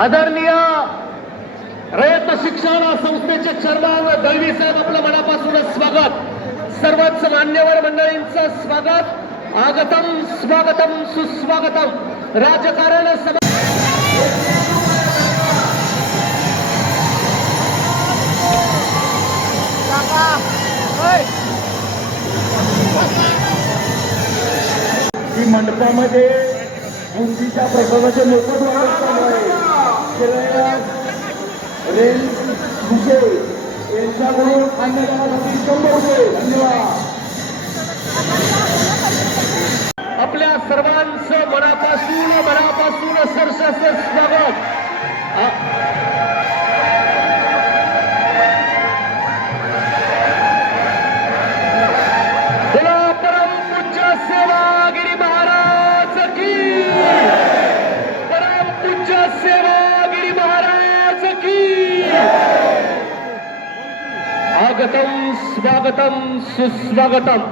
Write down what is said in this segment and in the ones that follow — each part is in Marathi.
आदरणीय रयत शिक्षण संस्थेचे चेअरमन दळवी साहेब, आपलं मनापासून स्वागत. सर्वच मान्यवर मंडळींचं स्वागत. आगतम स्वागतम सुस्वागतम. राजकारण मंडपामध्ये बुंदीच्या प्रसादाचे मोफत वाटप चालू आहे. रेल भुसे यांच्याकडून अन्नदानासाठी 100 रुपये. धन्यवाद. आपल्या सर्वांचं मनापासून सरसस स्वागत. सेवागिरी महाराज की, परम पूज्य सेवागिरी महाराज की. आगतम स्वागतम सुस्वागतम.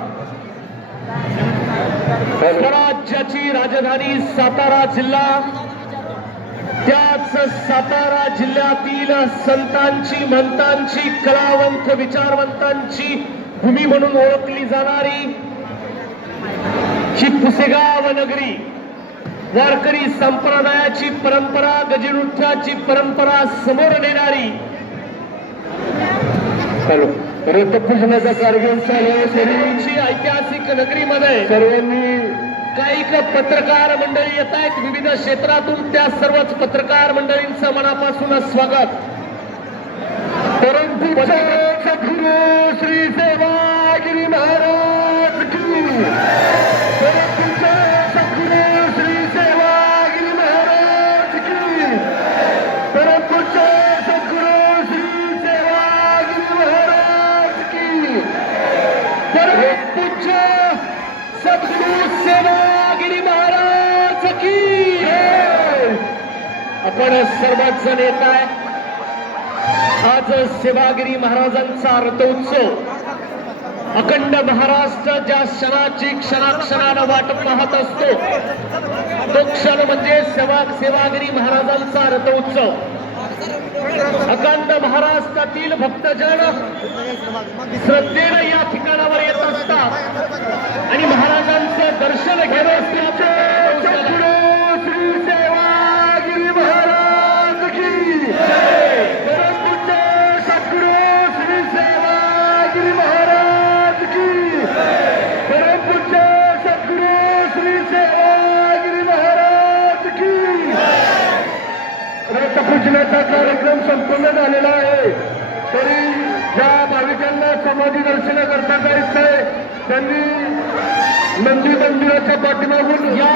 स्वराज्याची राजधानी सातारा जिल्हा, त्याच सातारा जिल्ह्यातील संतांची, महंतांची, कलावंत, विचारवंतांची भूमी म्हणून ओळखली जाणारी ही पुसेगाव नगरी, वारकरी संप्रदायाची परंपरा, गजनृत्याची परंपरा समोर नेणारी, रथपूजनाचा कार्यक्रम चालू आहे. ऐतिहासिक नगरीमध्ये सर्वांनी काही पत्रकार मंडळी येत आहेत विविध क्षेत्रातून. त्या सर्वच पत्रकार मंडळींचं मनापासून स्वागत. परंतु सद्गुरू श्री सेवागिरी महाराज की, सद्गुरू श्री सेवागिरी महाराज की, परमपूज्य सद्गुरू श्री सेवागिरी महाराज की, परमपूज्य सद्गुरू सेवागिरी महाराज की. आपण सर्वच जण येत आहे. आज सेवागिरी महाराजांचा रथोत्सव. अखंड महाराष्ट्र ज्या क्षणाची क्षणाक्षणाला वाट पाहत असतो, तो क्षण म्हणजे सेवागिरी महाराजांचा रथोत्सव. अखंड महाराष्ट्रातील भक्तजन श्रद्धेने या ठिकाणावर येत असतात आणि महाराजांचं दर्शन घेत असतात. श्री सेवागिरी महाराज की, परमपूज्य सद्गुरू श्री सेवागिरी महाराज की, परमपूज्य सद्गुरू श्री सेवागिरी महाराज की. रथपूजनाचा कार्यक्रम संपन्न झालेला आहे. तरी ज्या भाविकांना समाधी दर्शन करता जायचं आहे त्यांनी नंदी मंदिराच्या पाठीमागून या